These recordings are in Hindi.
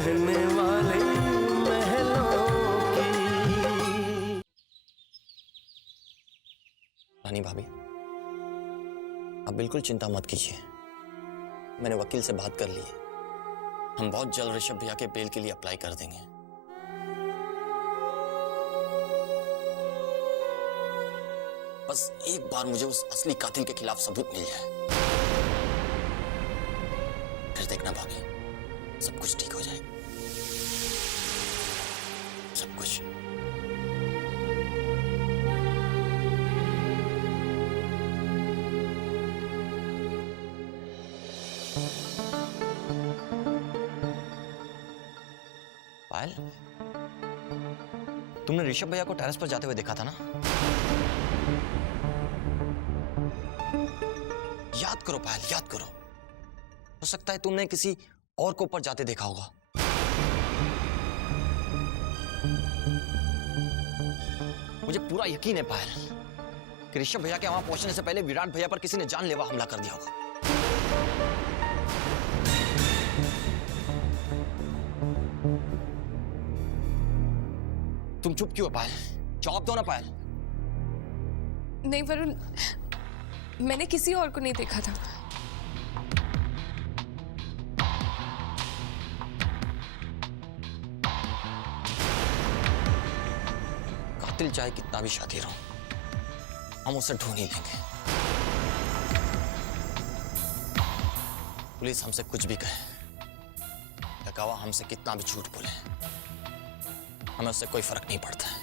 रहने वाले महलों की। रानी भाभी, आप बिल्कुल चिंता मत कीजिए, मैंने वकील से बात कर ली है। हम बहुत जल्द ऋषभ भैया के बेल के लिए अप्लाई कर देंगे। बस एक बार मुझे उस असली कातिल के खिलाफ सबूत मिल जाए, फिर देखना भाभी, सब कुछ ठीक हो जाएगा। सब कुछ। पायल, तुमने ऋषभ भैया को टेरेस पर जाते हुए देखा था ना? याद करो पायल, याद करो। हो सकता है तुमने किसी और को ऊपर जाते देखा होगा। मुझे पूरा यकीन है पायल कि ऋषभ भैया के वहां पहुंचने से पहले विराट भैया पर किसी ने जानलेवा हमला कर दिया होगा। तुम चुप क्यों हो पायल? जवाब दो ना पायल। नहीं वरुण, मैंने किसी और को नहीं देखा था। कातिल चाहे कितना भी शातिर हो, हम उसे ढूंढ ही लेंगे। पुलिस हमसे कुछ भी कहे या गवाह हमसे कितना भी झूठ बोले, हमें उससे कोई फर्क नहीं पड़ता है।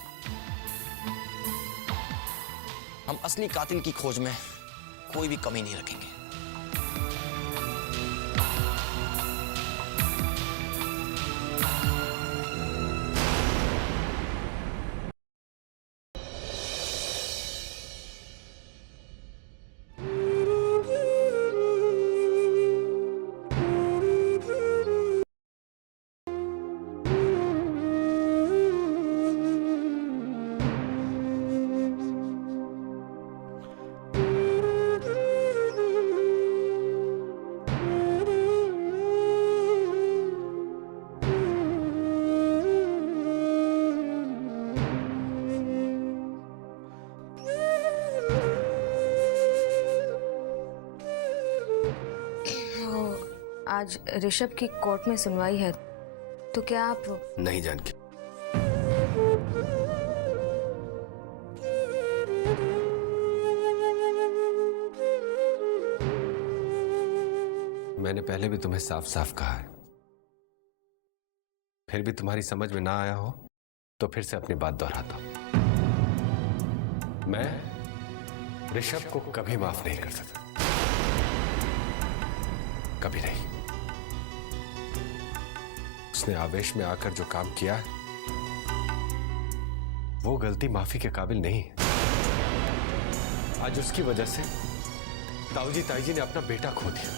हम असली कातिल की खोज में कोई भी कमी नहीं रखेंगे। आज ऋषभ की कोर्ट में सुनवाई है, तो क्या आप? नहीं जानकी, मैंने पहले भी तुम्हें साफ साफ कहा है, फिर भी तुम्हारी समझ में ना आया हो तो फिर से अपनी बात दोहराता हूं। मैं ऋषभ को कभी माफ नहीं कर सकता, कभी नहीं। उसने आवेश में आकर जो काम किया है, वो गलती माफी के काबिल नहीं है। आज उसकी वजह से ताऊजी ताईजी ने अपना बेटा खो दिया,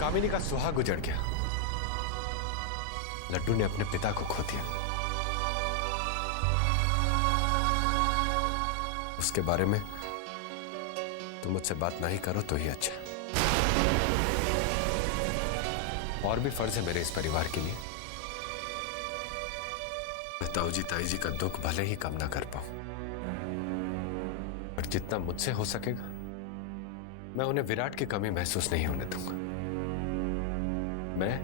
कामिनी का सुहाग उजड़ गया, लड्डू ने अपने पिता को खो दिया। उसके बारे में तुम मुझसे बात नहीं करो तो ही अच्छा। और भी फर्ज है मेरे इस परिवार के लिए। मैं ताऊजी ताईजी का दुख भले ही कम ना कर पाऊं, पर जितना मुझसे हो सकेगा मैं उन्हें विराट की कमी महसूस नहीं होने दूंगा। मैं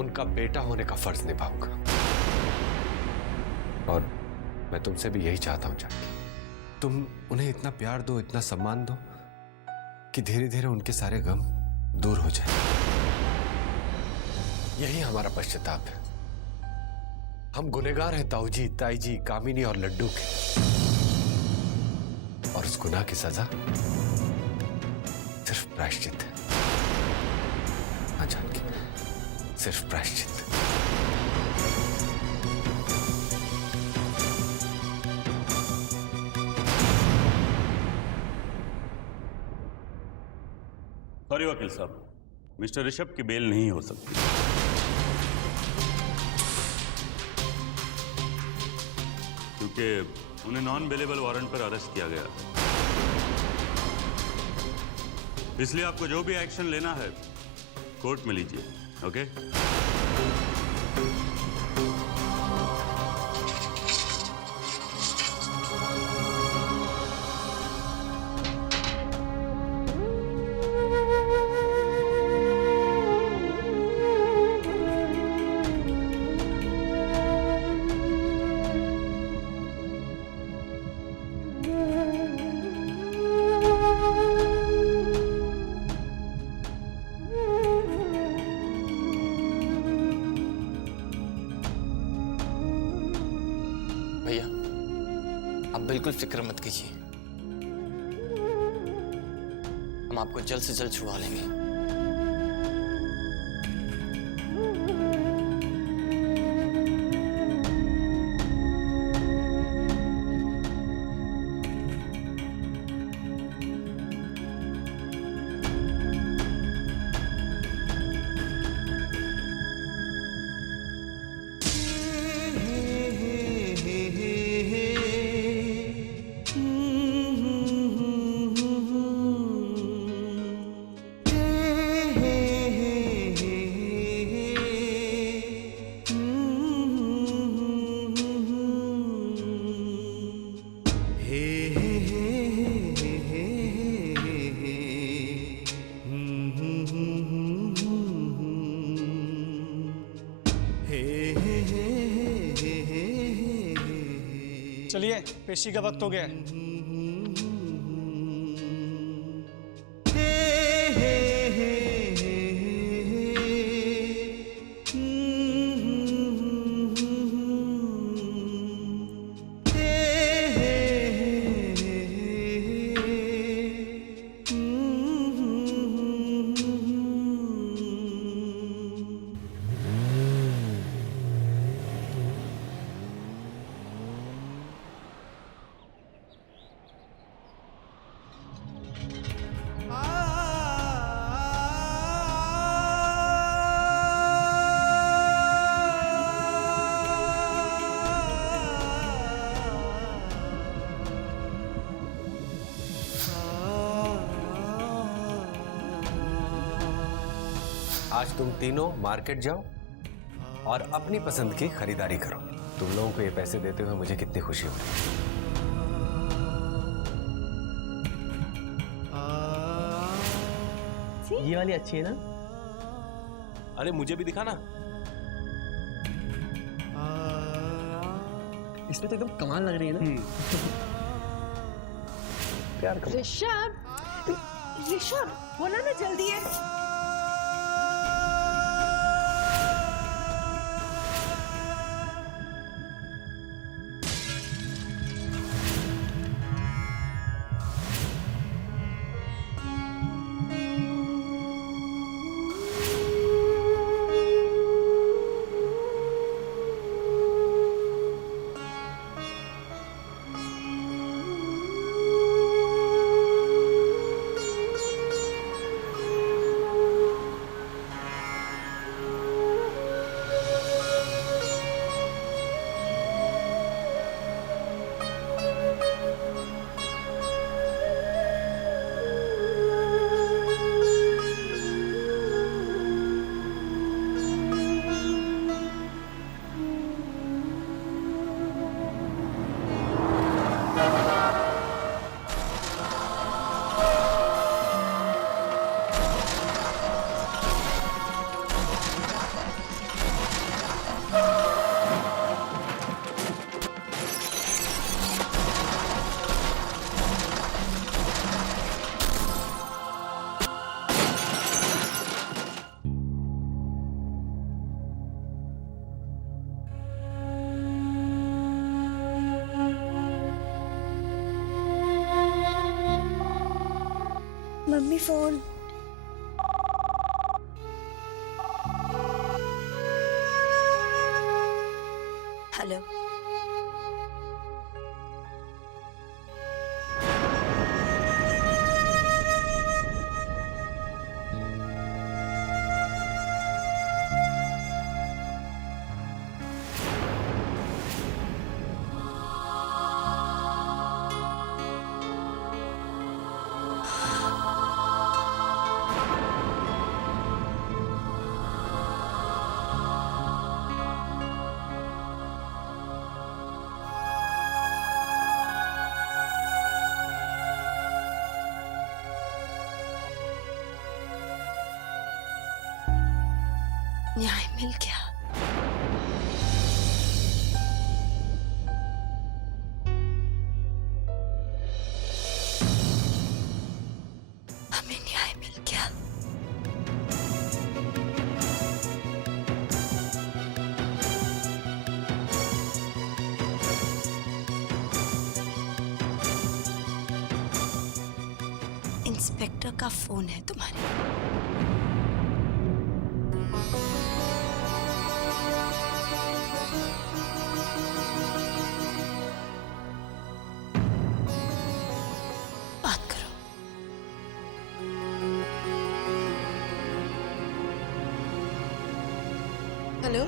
उनका बेटा होने का फर्ज निभाऊंगा, और मैं तुमसे भी यही चाहता हूं जानकी, तुम उन्हें इतना प्यार दो, इतना सम्मान दो कि धीरे धीरे उनके सारे गम दूर हो जाए। यही हमारा पश्चाताप है। हम गुनहगार हैं ताऊजी ताईजी कामिनी और लड्डू के, और उस गुनाह की सजा सिर्फ प्रायश्चित है। हाँ जानकी, सिर्फ प्रायश्चित। सॉरी वकील साहब, मिस्टर ऋषभ की बेल नहीं हो सकती, क्योंकि उन्हें नॉन बेलेबल वारंट पर अरेस्ट किया गया। इसलिए आपको जो भी एक्शन लेना है कोर्ट में लीजिए। ओके? भैया आप बिल्कुल फिक्र मत कीजिए, हम आपको जल्द से जल्द छुड़ा लेंगे। चलिए, पेशी का वक्त हो गया है। आज तुम तीनों मार्केट जाओ और अपनी पसंद की खरीदारी करो। तुम लोगों को ये पैसे देते हुए मुझे कितनी खुशी हो रही है। ये वाली अच्छी है ना? अरे मुझे भी दिखा ना। इसमें तो एकदम कमाल लग रही है ना। प्यार का ऋषभ, ऋषभ बोला ना जल्दी है। Mummy phone. हेलो। न्याय मिल गया। हमें न्याय मिल गया। इंस्पेक्टर का फोन है तुम्हारे। बात करो। हेलो।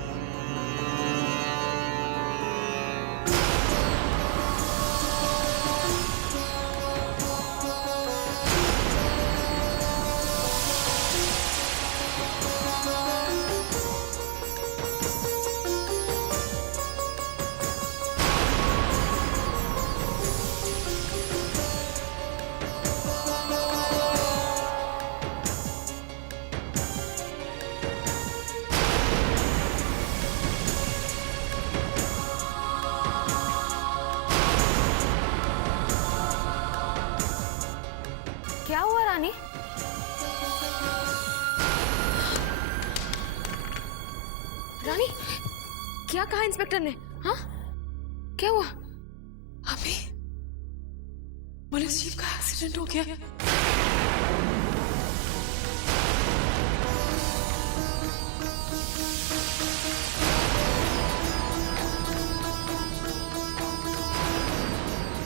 क्या हुआ रानी? रानी, क्या कहा इंस्पेक्टर ने? हाँ, क्या हुआ? अभी पुलिस चीफ का एक्सीडेंट हो गया।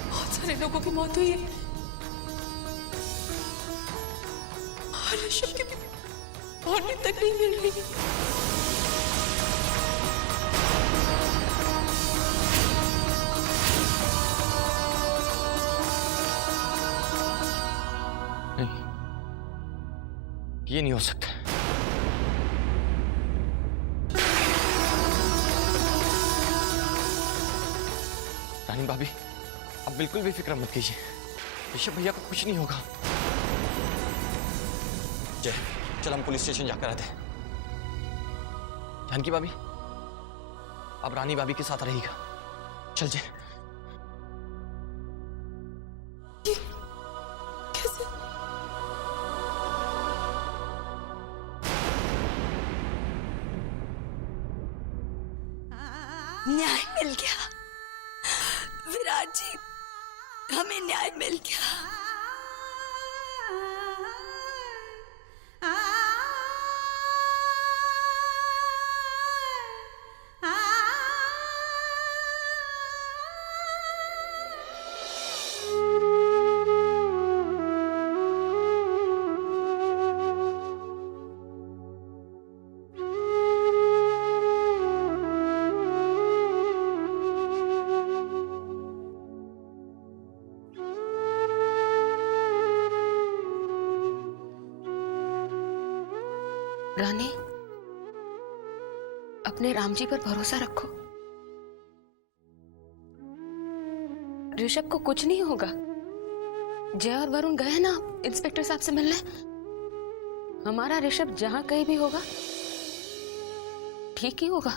बहुत सारे लोगों की मौत हुई है और ऋषभ की बॉडी तक नहीं मिल रही। नहीं, ये नहीं हो सकता। रानी भाभी, आप बिल्कुल भी फिक्र मत कीजिए। ऋषभ भैया को कुछ नहीं होगा। जय, चल हम पुलिस स्टेशन जाकर आते हैं। जानकी भाभी, अब रानी भाभी के साथ रहेगा। चल जय। कैसे? न्याय मिल गया विराट जी, हमें न्याय मिल गया। रानी, अपने राम जी पर भरोसा रखो। ऋषभ को कुछ नहीं होगा। जय और वरुण गए ना इंस्पेक्टर साहब से मिलने। हमारा ऋषभ जहां कहीं भी होगा ठीक ही होगा।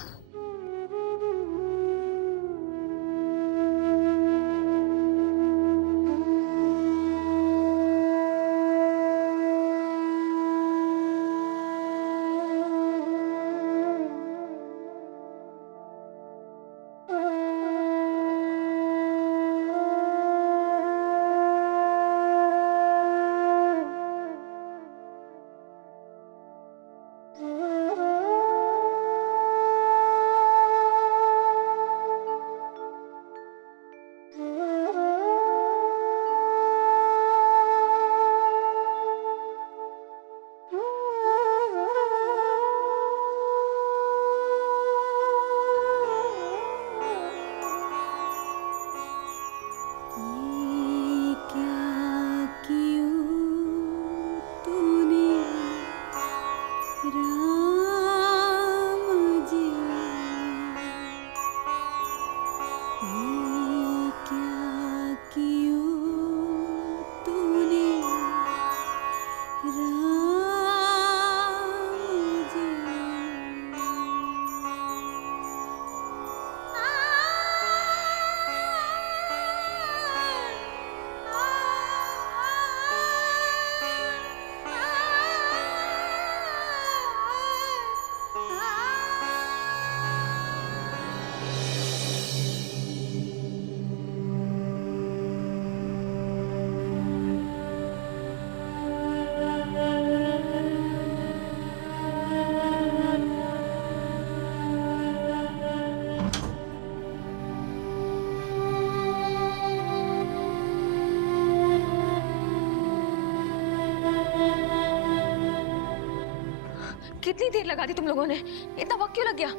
कितनी देर लगा दी तुम लोगों ने? इतना वक्त क्यों लग गया?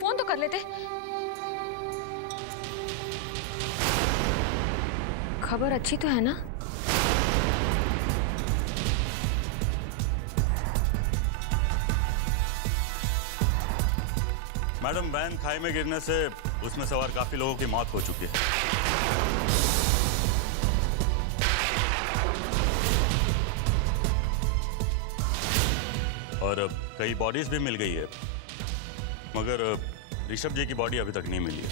फोन तो कर लेते। खबर अच्छी तो है ना? मैडम, वैन खाई में गिरने से उसमें सवार काफी लोगों की मौत हो चुकी है। और कई बॉडीज भी मिल गई है, मगर ऋषभ जी की बॉडी अभी तक नहीं मिली है।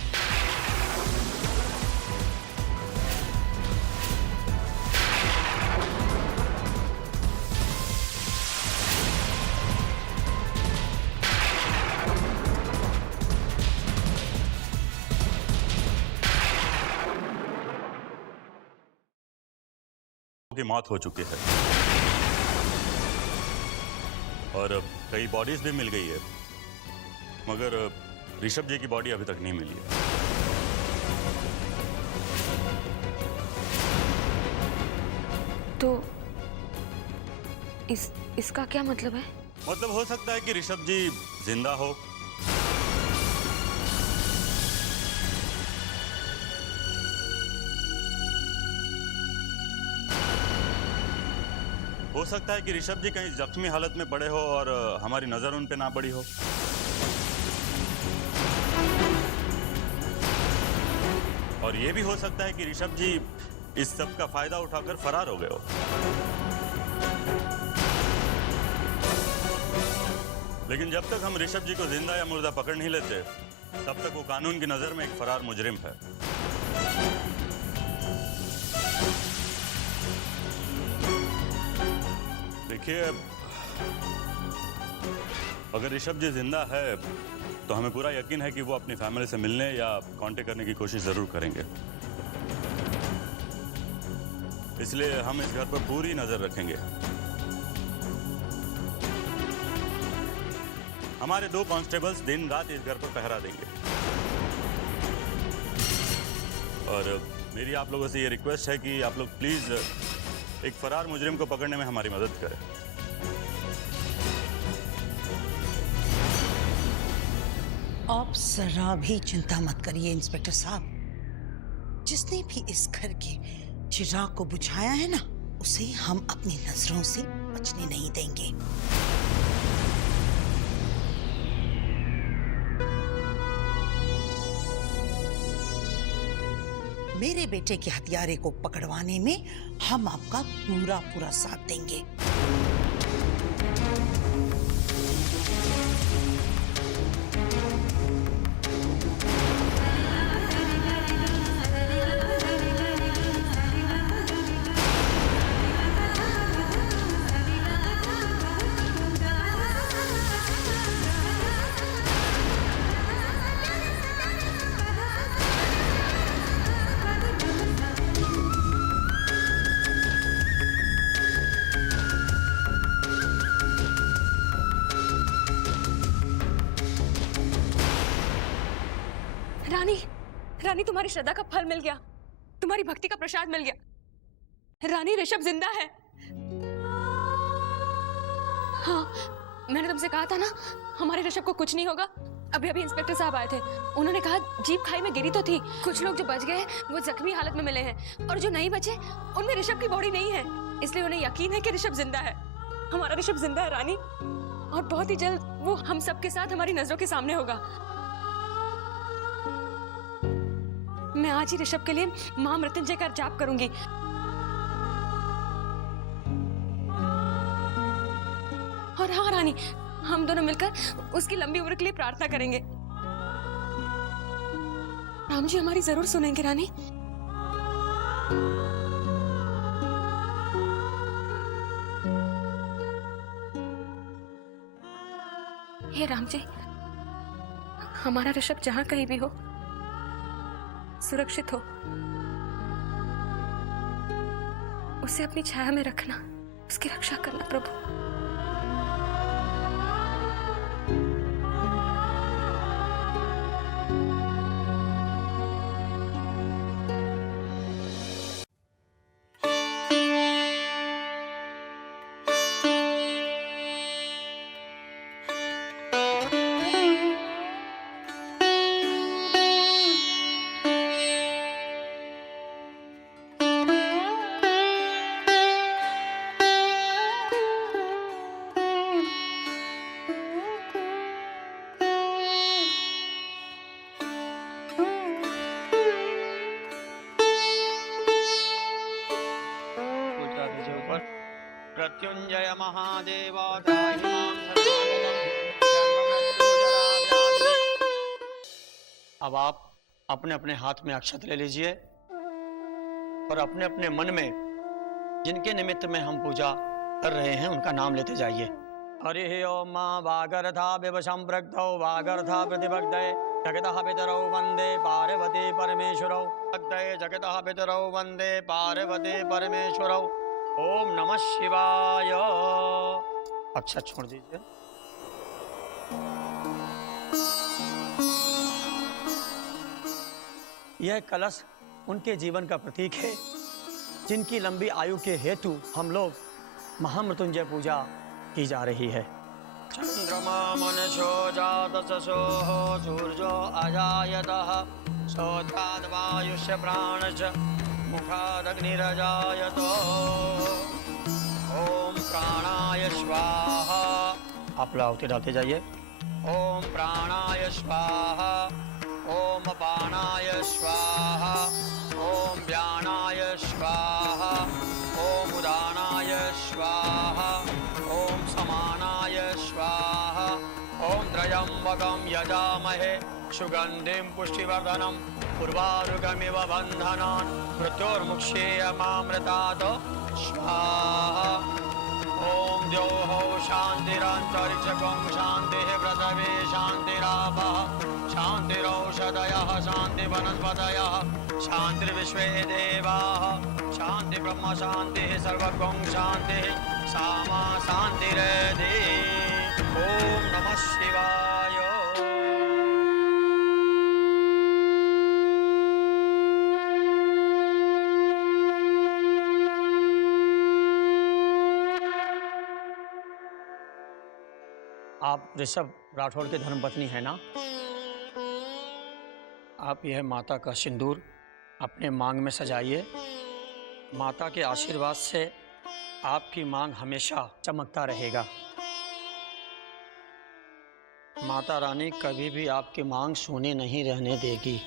की मौत हो चुकी है और कई बॉडीज भी मिल गई है, मगर ऋषभ जी की बॉडी अभी तक नहीं मिली है। तो इसका क्या मतलब है? मतलब हो सकता है कि ऋषभ जी जिंदा हो सकता है कि ऋषभ जी कहीं जख्मी हालत में पड़े हो और हमारी नजर उन पे ना पड़ी हो। और यह भी हो सकता है कि ऋषभ जी इस सब का फायदा उठाकर फरार हो गए हो। लेकिन जब तक हम ऋषभ जी को जिंदा या मुर्दा पकड़ नहीं लेते, तब तक वो कानून की नजर में एक फरार मुजरिम है। देखिए, अगर ऋषभ जी जिंदा है तो हमें पूरा यकीन है कि वो अपनी फैमिली से मिलने या कांटेक्ट करने की कोशिश जरूर करेंगे। इसलिए हम इस घर पर पूरी नजर रखेंगे। हमारे 2 कांस्टेबल्स दिन रात इस घर पर पहरा देंगे। और मेरी आप लोगों से ये रिक्वेस्ट है कि आप लोग प्लीज एक फरार मुजरिम को पकड़ने में हमारी मदद करें। आप जरा भी चिंता मत करिए इंस्पेक्टर साहब। जिसने भी इस घर के चिराग को बुझाया है ना, उसे हम अपनी नजरों से बचने नहीं देंगे। मेरे बेटे के हत्यारे को पकड़वाने में हम आपका पूरा पूरा साथ देंगे। रानी, तुम्हारी श्रद्धा का फल मिल गया, तुम्हारी भक्ति का प्रसाद मिल गया। रानी, ऋषभ जिंदा है। हाँ, मैंने तुमसे कहा था ना, हमारे ऋषभ को कुछ नहीं होगा। अभी अभी इंस्पेक्टर साहब आए थे, उन्होंने कहा जीप खाई में गिरी तो थी, कुछ लोग जो बच गए वो जख्मी हालत में मिले हैं, और जो नहीं बचे उनमें ऋषभ की बॉडी नहीं है। इसलिए उन्हें यकीन है कि ऋषभ जिंदा है। हमारा ऋषभ जिंदा है रानी, और बहुत ही जल्द वो हम सबके साथ हमारी नजरों के सामने होगा। मैं आज ही ऋषभ के लिए मां मृत्युंजय का जाप करूंगी। और हाँ रानी, हम दोनों मिलकर उसकी लंबी उम्र के लिए प्रार्थना करेंगे। राम जी हमारी जरूर सुनेंगे रानी। हे राम जी, हमारा ऋषभ जहां कहीं भी हो, सुरक्षित हो, उसे अपनी छाया में रखना, उसकी रक्षा करना प्रभु। महादेव अब आप अपने अपने हाथ में अक्षत ले लीजिए और अपने अपने मन में जिनके निमित्त में हम पूजा कर रहे हैं उनका नाम लेते जाइए। हरि ओम मां वागर्धा विवशं प्रग्धौ वागर्धा प्रतिभक्तये जगतः पितरौ वन्दे पार्वती परमेश्वरौ भक्तये जगतः पितरौ वन्दे पार्वती परमेश्वरौ। ओम नमः शिवाय। अक्षत छोड़ दीजिए। यह कलश उनके जीवन का प्रतीक है जिनकी लंबी आयु के हेतु हम लोग महामृत्युंजय पूजा की जा रही है। चंद्रमा मनसो जातसो सूर्यो अजायतः सोत्राद् वायुष्य प्राणश्च मुखादग्निरजायतो। ओम प्राणाय स्वाहा। आप लाउती डालते जाइए। ओम प्राणाय स्वाहा। ओम अपानाय स्वाहा। ओम व्यानाय स्वाहा। ओम उदानाय स्वाहा। ओम समानाय स्वाहा। ओम त्र्यंबकं यजामहे सुगंधिं पुष्टिवर्धनम् उर्वारुकमिव बन्धनान् मृत्योर्मुक्षेयमामृतात् स्वाहा। ओम द्योः शान्तिरन्तरिक्षं शान्तिः पृथिवी शान्तिरापः शान्तिरौषधयः शान्तिवनस्पतयः शान्तिर्विश्वे देवाः शान्ति ब्रह्म शान्तिः सर्वगं शान्तिः सामा शान्तिरेधि। ओम नमः शिवाय। आप ऋषभ राठौड़ के धर्मपत्नी है ना? आप यह माता का सिंदूर अपने मांग में सजाइए। माता के आशीर्वाद से आपकी मांग हमेशा चमकता रहेगा। माता रानी कभी भी आपकी मांग सूनी नहीं रहने देगी।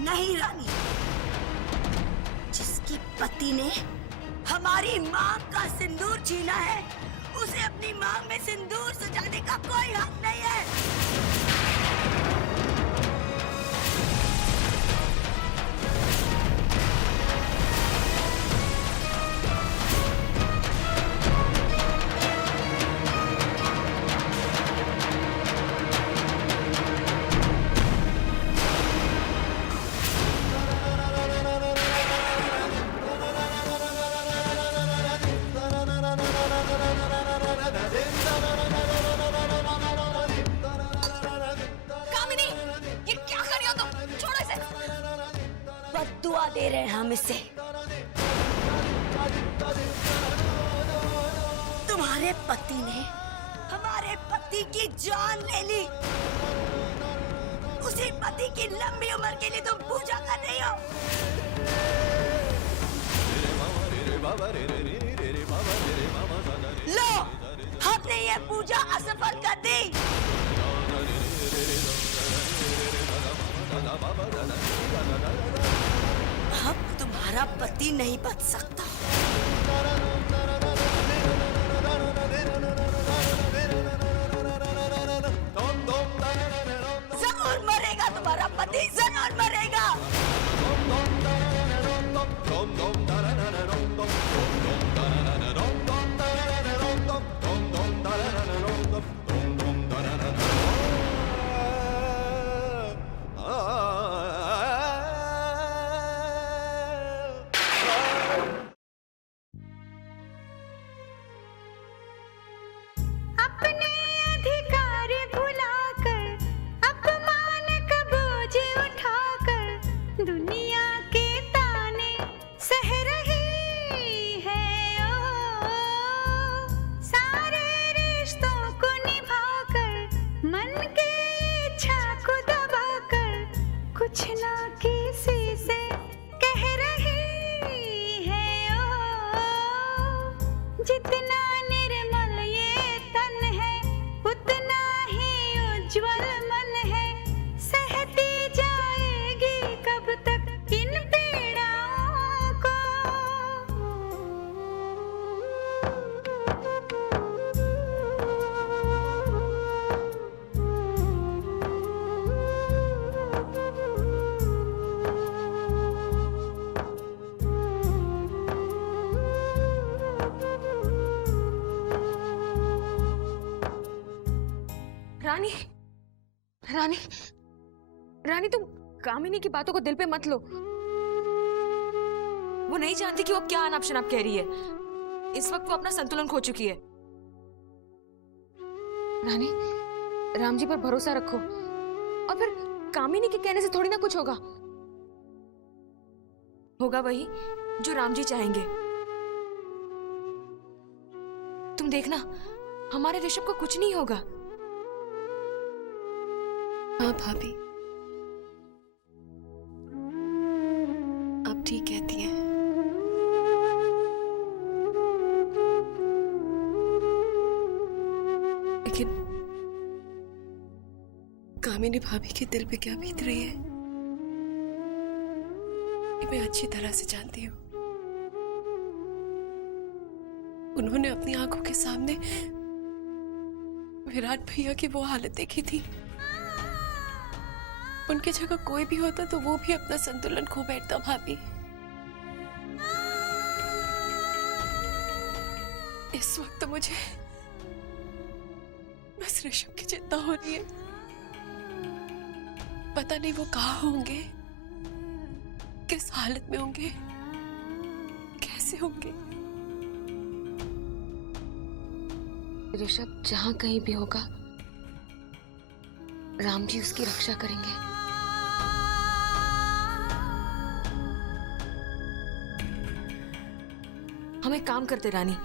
नहीं रानी, जिसके पति ने हमारी मांग का सिंदूर छीना है उसे अपनी मांग में सिंदूर सजाने का कोई हक नहीं है। दुआ दे रहे हैं हम इसे। तुम्हारे पति ने हमारे पति की जान ले ली। उसी पति की लंबी उम्र के लिए तुम पूजा कर रही हो। लो, हमने ये पूजा असफल कर दी। अब तुम्हारा पति नहीं बच सकता। जरूर मरेगा तुम्हारा पति, जरूर मरेगा। जितना निर्मल ये तन है उतना ही उज्जवल मन है। सहती जाएगी कब तक इन पीड़ाओं को। रानी, रानी, रानी, तुम कामिनी की बातों को दिल पे मत लो। वो नहीं जानती कि वो क्या अनाप शनाप कह रही है। इस वक्त वो अपना संतुलन खो चुकी है। रानी, राम जी पर भरोसा रखो और फिर कामिनी के कहने से थोड़ी ना कुछ होगा। होगा वही जो राम जी चाहेंगे। तुम देखना, हमारे ऋषभ को कुछ नहीं होगा। हाँ भाभी, आप ठीक कहती हैं। लेकिन कामिनी भाभी के दिल पे क्या बीत रही है ये मैं अच्छी तरह से जानती हूँ। उन्होंने अपनी आंखों के सामने विराट भैया की वो हालत देखी थी। उनकी जगह कोई भी होता तो वो भी अपना संतुलन खो बैठता भाभी। इस वक्त तो मुझे बस ऋषभ की चिंता हो रही है। पता नहीं वो कहाँ होंगे, किस हालत में होंगे, कैसे होंगे। ऋषभ जहां कहीं भी होगा, राम जी उसकी रक्षा करेंगे। हम एक काम करते रानी,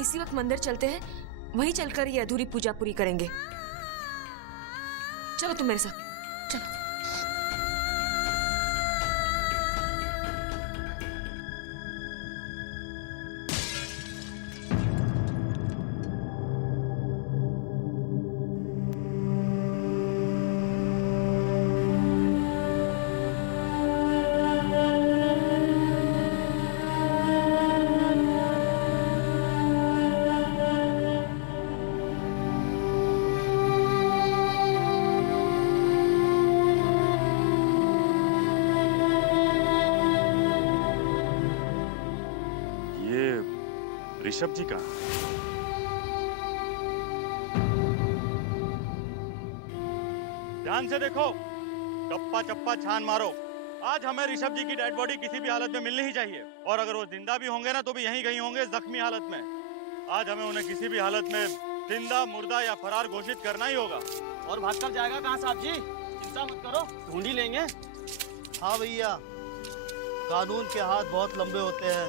इसी वक्त मंदिर चलते हैं, वहीं चलकर ये अधूरी पूजा पूरी करेंगे। चलो तुम मेरे साथ चलो। ऋषभ जी कहाँ? ध्यान से देखो, चप्पा चप्पा छान मारो। आज हमें ऋषभ जी की डेड बॉडी किसी भी हालत में मिलनी ही चाहिए, और अगर वो जिंदा भी होंगे ना तो भी यहीं कहीं होंगे, जख्मी हालत में। आज हमें उन्हें किसी भी हालत में जिंदा, मुर्दा या फरार घोषित करना ही होगा। और भागकर जाएगा कहाँ साहब जी? चिंता मत करो, ढूंढ ही लेंगे। हाँ भैया, कानून के हाथ बहुत लंबे होते हैं।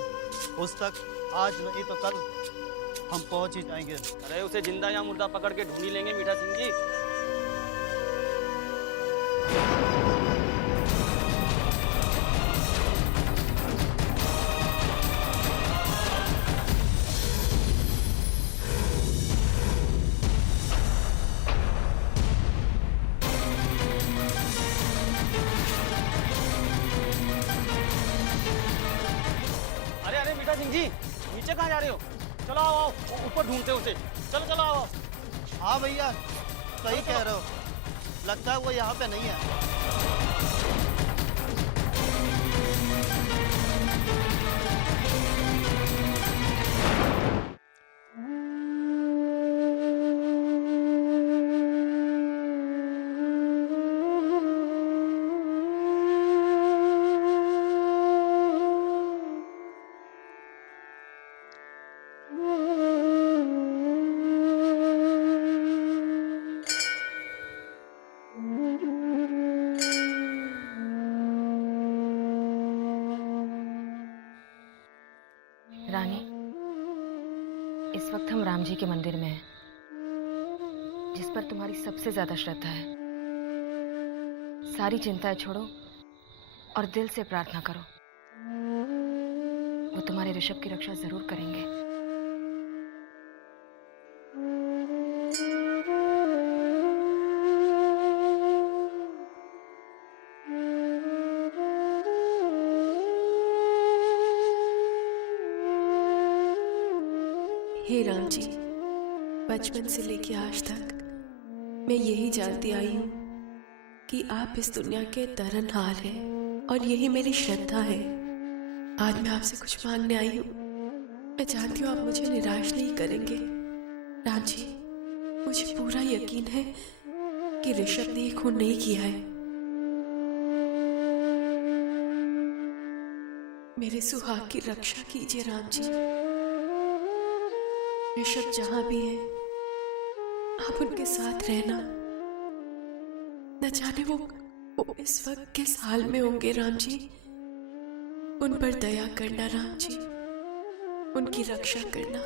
उस तक आज नहीं तो कल हम पहुंच ही जाएंगे। अरे उसे जिंदा या मुर्दा पकड़ के ढूंढ ही लेंगे मीठा सिंह जी। अरे अरे मीठा सिंह जी, नीचे कहाँ जा रहे हो? चलो आओ आओ, ऊपर ढूंढते उसे। चलो चलो आओ। हाँ भैया, सही कह रहे हो, लगता है वो यहाँ पे नहीं है। रानी, इस वक्त हम राम जी के मंदिर में हैं, जिस पर तुम्हारी सबसे ज्यादा श्रद्धा है। सारी चिंताएं छोड़ो और दिल से प्रार्थना करो। वो तुम्हारे ऋषभ की रक्षा जरूर करेंगे। हे राम जी, बचपन से लेके आज तक मैं यही जानती आई हूँ कि आप इस दुनिया के तारनहार हैं और यही मेरी श्रद्धा है। आज मैं आपसे कुछ मांगने आई हूँ। मैं जानती हूँ आप मुझे निराश नहीं करेंगे। राम जी, मुझे पूरा यकीन है कि ऋषभ ने ये खून नहीं किया है। मेरे सुहाग की रक्षा कीजिए राम जी। ऋषभ जहां भी है, आप उनके साथ रहना। न जाने वो इस वक्त किस हाल में होंगे राम जी। उन पर दया करना राम जी, उनकी रक्षा करना।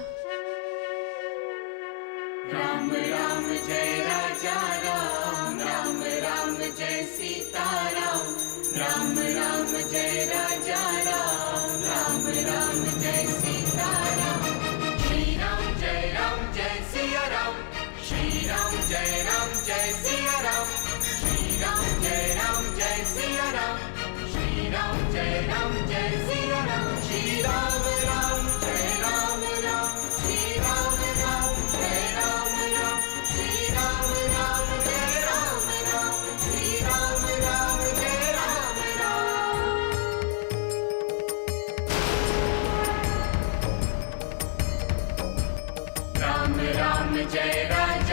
राम राम जय राजा राम, राम राम जय सीता राम, राम राम जय राजा राम, राम राम जय सीता राम। श्री राम जय सिया राम, श्री राम जय सिया राम, श्री राम जय सिया राम, श्री राम जय सिया राम। श्री राम राम जय राम राम, श्री राम जय राम राम, श्री राम जय राम राम, श्री राम जय राम राम। राम राम जय राजा